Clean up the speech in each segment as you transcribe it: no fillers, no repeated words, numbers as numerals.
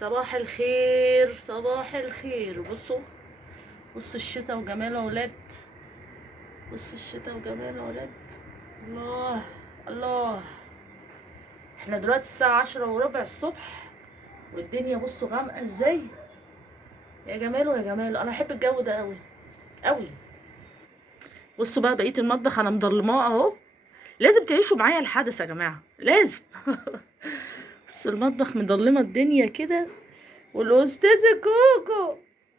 صباح الخير، صباح الخير. بصوا الشتاء وجماله يا ولاد. بصوا الشتاء وجماله يا ولاد. الله الله. احنا دلوقتي الساعة 10:15 الصبح، والدنيا بصوا غامقة ازاي. يا جماله يا جماله، انا احب الجو ده قوي قوي. بصوا بقى بقية المطبخ انا مضلماه اهو. لازم تعيشوا معايا الحدث يا جماعة، لازم. بس المطبخ مضلمة الدنيا كده. والاستاذة كوكو،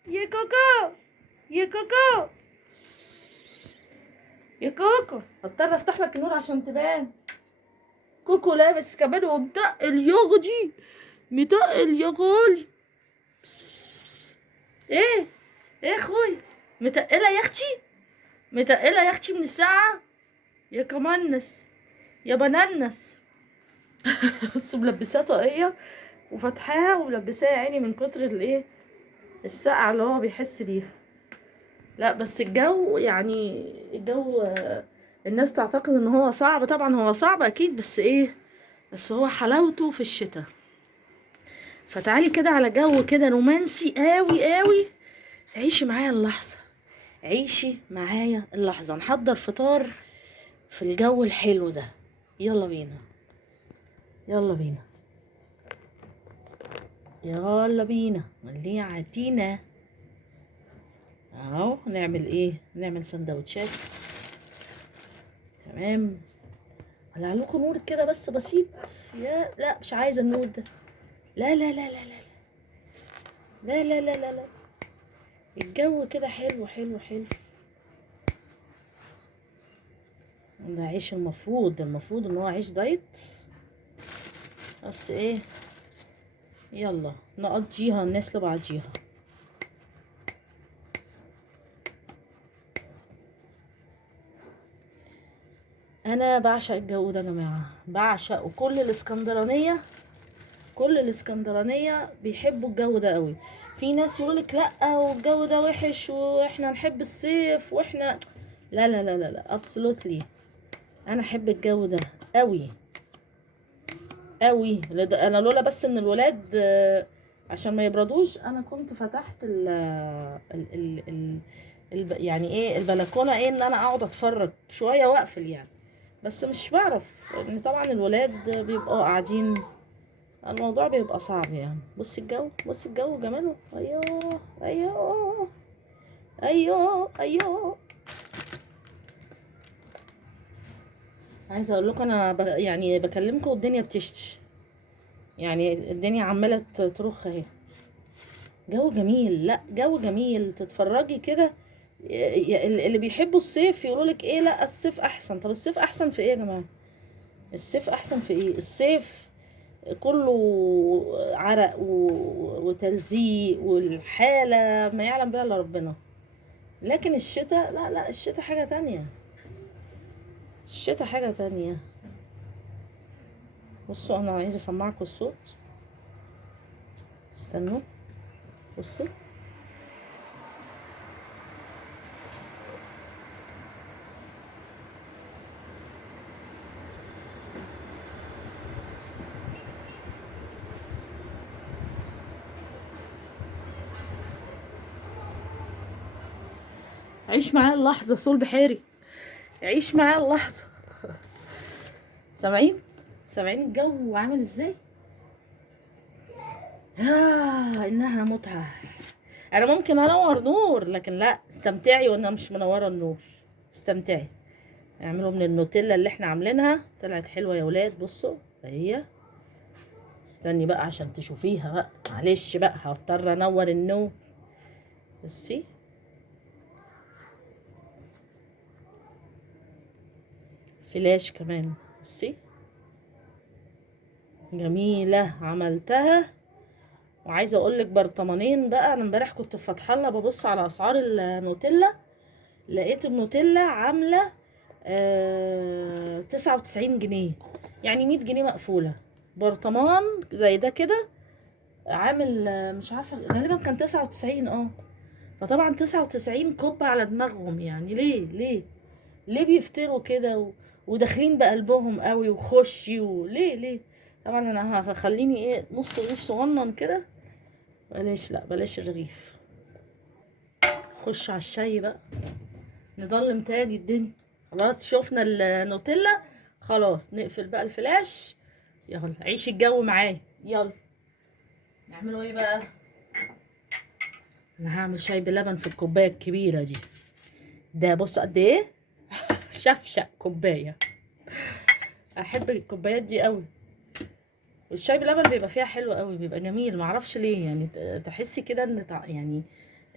يا كوكو، يا كوكو، يا كوكو، هضطر افتح لك النور عشان تبان. كوكو لابس كمان ومتقل ياغدي، متقل يا غالي. ايه ايه يا اخوي، متقله يا اختي، متقله يا اختي من الساعه. يا كمانس، يا بنانس. بص ملبساه طاقيه وفتحاها وملبساه يا عيني من كتر الايه، السقعه اللي هو بيحس بيها. لا بس الجو يعني، الجو الناس تعتقد ان هو صعب. طبعا هو صعب اكيد، بس ايه، بس هو حلاوته في الشتاء. فتعالي كده على جو كده رومانسي قوي قوي. عيشي معايا اللحظة، عيشي معايا اللحظة. نحضر فطار في الجو الحلو ده. يلا بينا، يلا بينا، يلا بينا اللي عدينا. اهو نعمل ايه، نعمل سندوتشات. تمام. ولع لكم نور كده بس بسيط. يا لا مش عايزه النور ده. لا لا لا لا لا لا لا لا لا لا. الجو كده حلو حلو حلو. ده عيش، المفروض ان هو عيش دايت. بس ايه، يلا نقضيها الناس لبعضيها. انا بعشق الجو ده يا جماعه، بعشق. وكل الاسكندرانيه، كل الاسكندرانيه بيحبوا الجو ده قوي. في ناس يقولك لا والجو ده وحش واحنا نحب الصيف واحنا، لا لا لا لا لا، ابسولوتلي. انا احب الجو ده قوي قوي. انا لولا بس ان الولاد عشان ما يبردوش، انا كنت فتحت يعني ايه البلكونه، ايه ان انا اقعد اتفرج شويه واقفل يعني. بس مش بعرف ان طبعا الولاد بيبقوا قاعدين، الموضوع بيبقى صعب يعني. بصي الجو، بصي الجو جماله. ايوه ايوه ايوه ايوه. عايزه اقول لكم انا يعني بكلمكم والدنيا بتشتي، يعني الدنيا عماله ترخ اهي. جو جميل، لا جو جميل تتفرجي كده. اللي بيحبوا الصيف يقولولك ايه، لا الصيف احسن. طب الصيف احسن في ايه يا جماعه؟ الصيف احسن في ايه؟ الصيف كله عرق وتلزيق والحالة ما يعلم بها الا ربنا. لكن الشتاء لا لا، الشتاء حاجة تانية، الشتاء حاجة تانية. بصوا انا عايزة اسمعكم الصوت، استنوا. بصوا عيش معايا اللحظة، صول بحيري. عيش معايا اللحظة. سامعين؟ سامعين الجو عامل ازاي؟ انها متعة. انا ممكن انور نور، لكن لا، استمتعي وانا مش منورة النور. استمتعي. اعملوا من النوتيلا اللي احنا عاملينها، طلعت حلوة يا ولاد. بصوا اهي. استني بقى عشان تشوفيها بقى، معلش بقى هضطر انور النور. بصي فلاش كمان. بصي جميلة عملتها. وعايزة اقولك برطمانين بقى. انا امبارح كنت فاتحة لها ببص على اسعار النوتيلا، لقيت النوتيلا عاملة 99 جنيه، يعني 100 جنيه مقفولة. برطمان زي ده كده عامل مش عارفة، غالبا كان 99. فطبعا 99 كوب على دماغهم. يعني ليه بيفتروا كده وداخلين بقلبهم قوي وخشي وليه طبعا انا هخليني ايه، نص نص صغنن كده بلاش، لا بلاش الرغيف. خش على الشاي بقى، نضلم تاني الدنيا. خلاص شوفنا النوتيلا، خلاص نقفل بقى الفلاش. يلا عيش الجو معايا. يلا نعمله ايه بقى؟ انا هعمل شاي بلبن في الكوبايه الكبيره دي. ده بص قد ايه، شفشق كوبايه. احب الكوبايات دي قوي. والشاي بلبن بيبقى فيها حلو قوي، بيبقى جميل، معرفش ليه يعني. تحسي كده ان يعني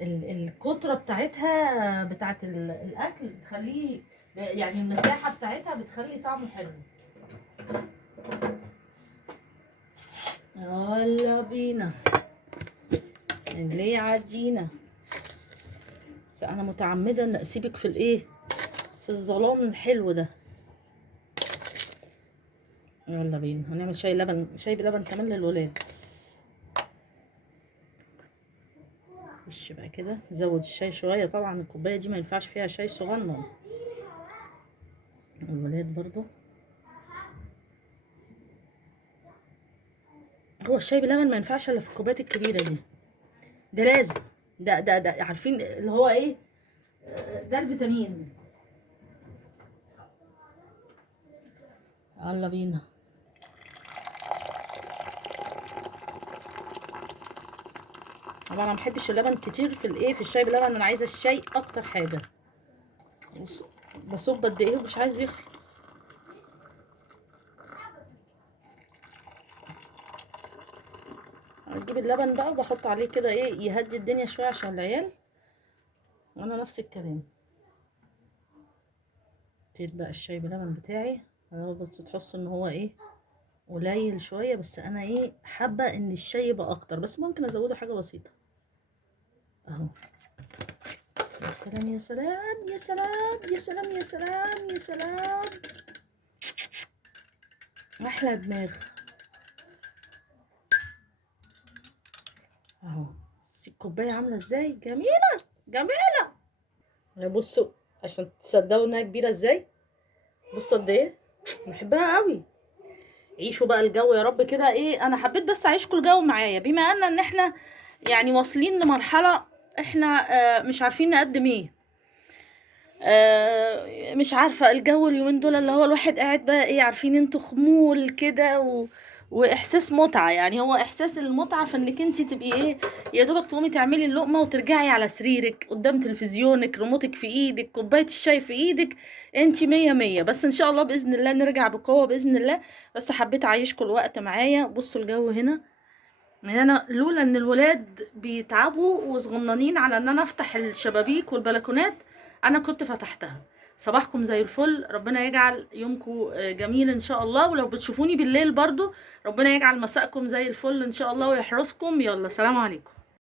الكترة بتاعتها بتاعت الاكل بتخليه، يعني المساحة بتاعتها بتخلي طعمه حلو. يلا بينا اللي يعدينا. بس انا متعمدة ان اسيبك في الايه، في الظلام الحلو ده. يلا بينا هنعمل شاي لبن، شاي بلبن كمان للولاد. وش بقى كده نزود الشاي شويه، طبعا الكوبايه دي ما ينفعش فيها شاي صغنن، الولاد برضو. هو الشاي بلبن ما ينفعش الا في الكوبايات الكبيره دي، ده لازم. ده عارفين اللي هو ايه، ده الفيتامين. يلا بينا. طبعا انا ما بحبش اللبن كتير في الايه، في الشاي بلبن. انا عايزه الشاي اكتر حاجه. بصب قد ايه ومش عايز يخلص. اجيب اللبن بقى وبحط عليه كده ايه، يهدي الدنيا شويه عشان العيال، وانا نفس الكلام. ابتدي بقى الشاي بلبن بتاعي. اهو بص تحس ان هو ايه، قليل شويه، بس انا ايه حابه ان الشاي يبقى اكتر، بس ممكن ازوده حاجه بسيطه اهو. يا سلام يا سلام يا سلام يا سلام يا سلام يا سلام، احلى دماغ اهو. الكوبايه عامله ازاي، جميله جميله. بصوا عشان تصدقوا انها كبيره ازاي، بصوا قد ايه، بحبها قوي. عيشوا بقى الجو يا رب كده ايه. انا حبيت بس اعيشكوا الجو معايا، بما ان احنا يعني واصلين لمرحله احنا مش عارفين نقدم ايه. مش عارفة الجو اليومين دول اللي هو الواحد قاعد بقى ايه، عارفين انتوا خمول كده واحساس متعة. يعني هو احساس المتعة في انك انتي تبقي ايه، يا دوبك تقومي تعملي اللقمة وترجعي على سريرك قدام تلفزيونك، ريموتك في ايدك، كوباية الشاي في ايدك، انتي مية مية. بس ان شاء الله بإذن الله نرجع بقوة بإذن الله. بس حبيت اعيشكم الوقت معايا. بصوا الجو هنا، يعني انا لولا ان الولاد بيتعبوا وصغننين على ان انا افتح الشبابيك والبلكونات انا كنت فتحتها. صباحكم زي الفل، ربنا يجعل يومكم جميل ان شاء الله. ولو بتشوفوني بالليل برضو ربنا يجعل مساءكم زي الفل ان شاء الله ويحرسكم. يلا سلام عليكم.